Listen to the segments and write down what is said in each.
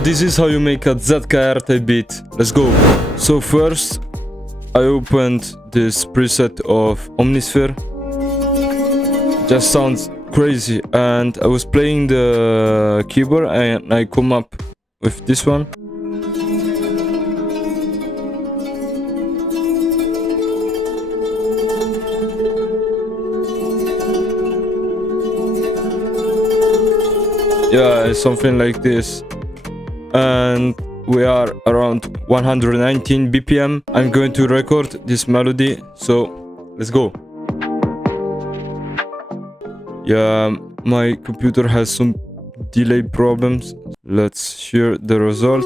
So this is how you make a ZKR type beat. Let's go. So first I opened this preset of Omnisphere. Just sounds crazy, and I was playing the keyboard and I come up with this one. Yeah, something like this. And we are around 119 BPM. I'm going to record this melody, so let's go. Yeah, my computer has some delay problems. Let's hear the result.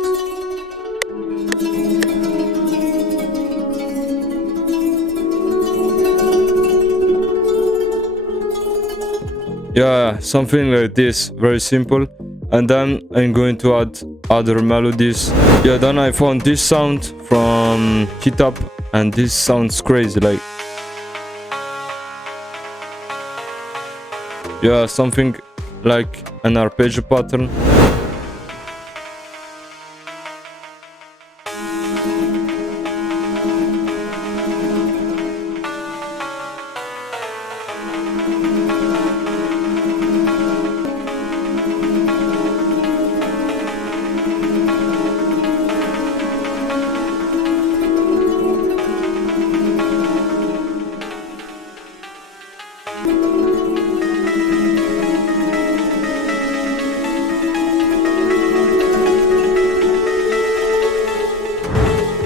Yeah, something like this, very simple. And then I'm going to add other melodies. Yeah, then I found this sound from GitHub, and this sounds crazy, like, yeah, something like an arpeggio pattern.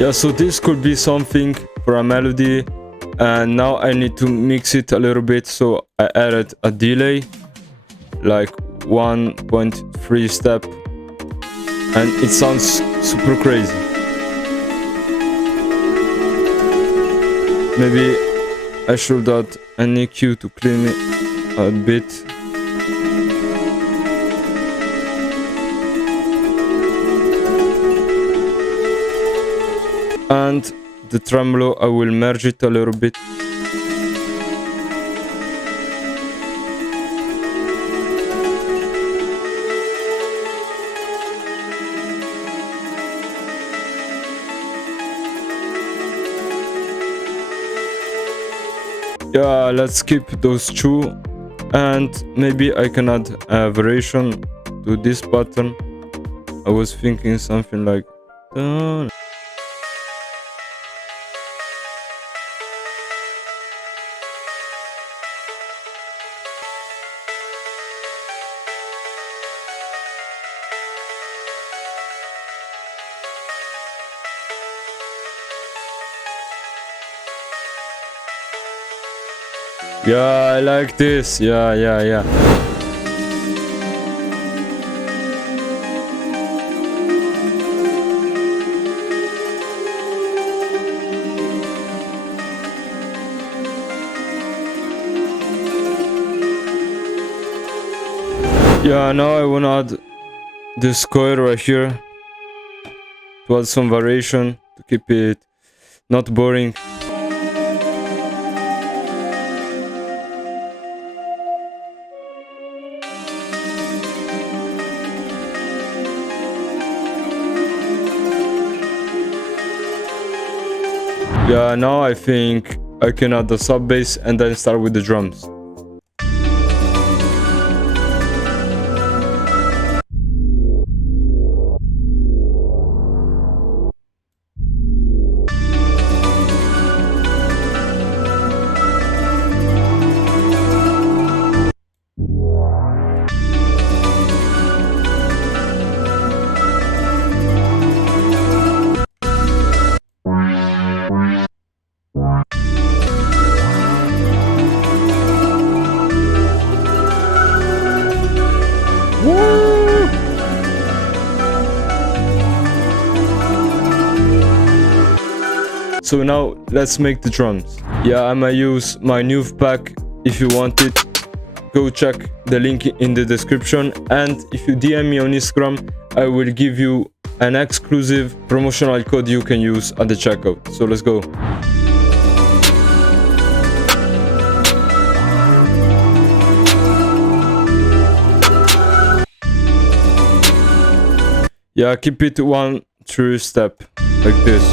Yeah, so this could be something for a melody, and now I need to mix it a little bit, so I added a delay, like 1.3 step, and it sounds super crazy. Maybe I should add an EQ to clean it a bit. And the tremolo, I will merge it a little bit. Yeah, let's keep those two, and maybe I can add a variation to this pattern. I was thinking something like yeah, I like this. Yeah. Yeah, now I wanna add this coil right here to add some variation to keep it not boring. Yeah, now I think I can add the sub bass and then start with the drums. So now let's make the drums. Yeah, I might use my new pack. If you want it, go check the link in the description, and if you DM me on Instagram, I will give you an exclusive promotional code you can use at the checkout. So let's go. Yeah, keep it 1 3 step like this.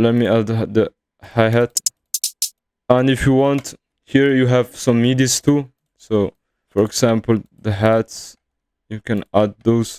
Let me add the hi-hat. And if you want, here you have some midis too. So for example, the hats, you can add those.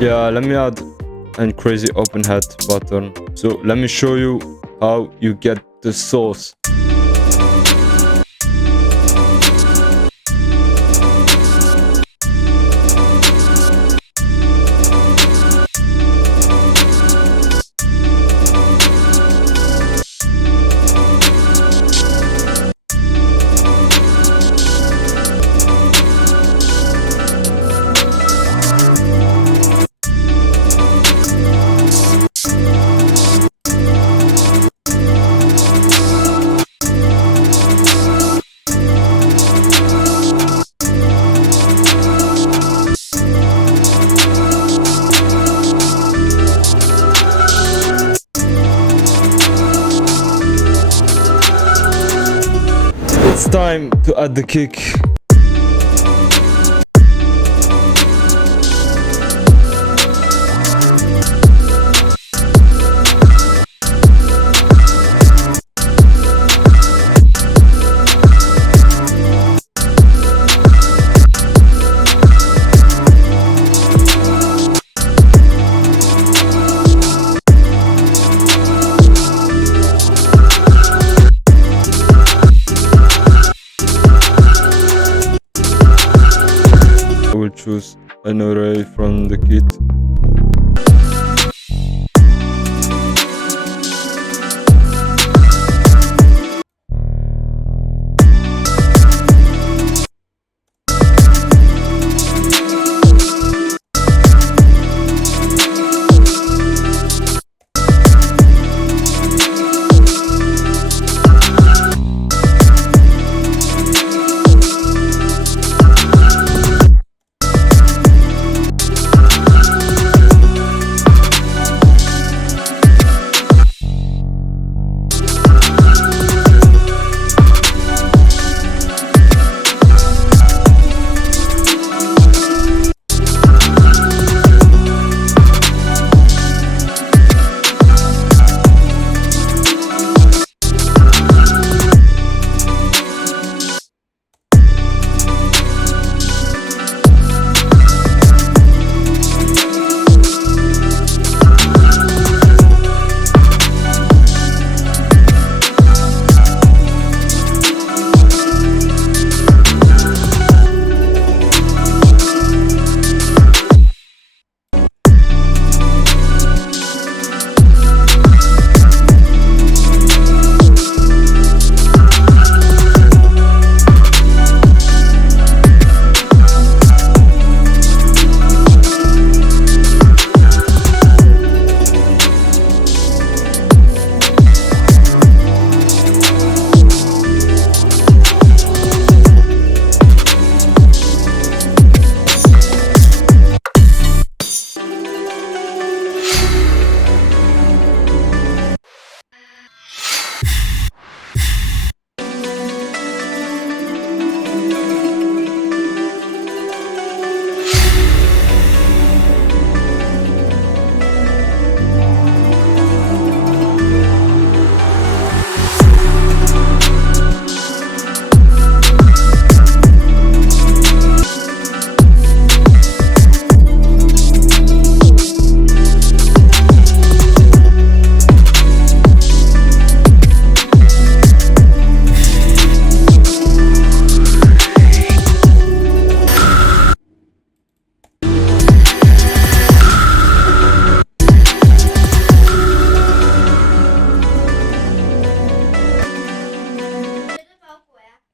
Yeah, let me add a crazy open hat pattern. So let me show you how you get the sauce. It's time to add the kick. I will choose an array from the kit.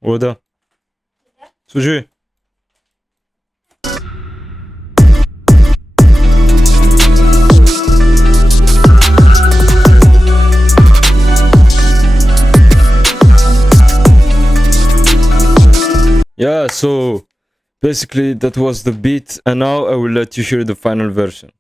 orada. Suji. Yeah, so basically that was the beat, and now I will let you hear the final version.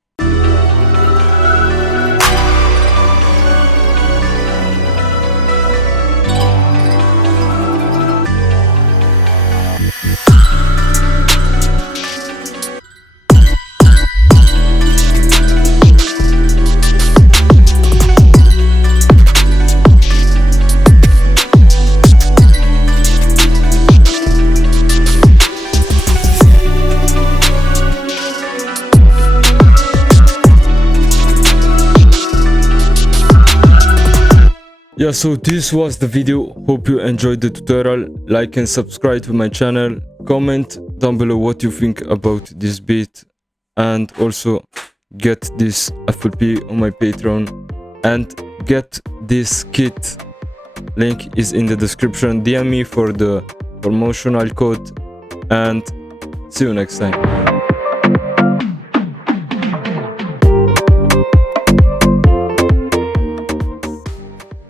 Yeah, so this was the video. Hope you enjoyed the tutorial. Like and subscribe to my channel. Comment down below what you think about this beat, and also get this FLP on my Patreon and get this kit. Link is in the description. DM me for the promotional code, and see you next time.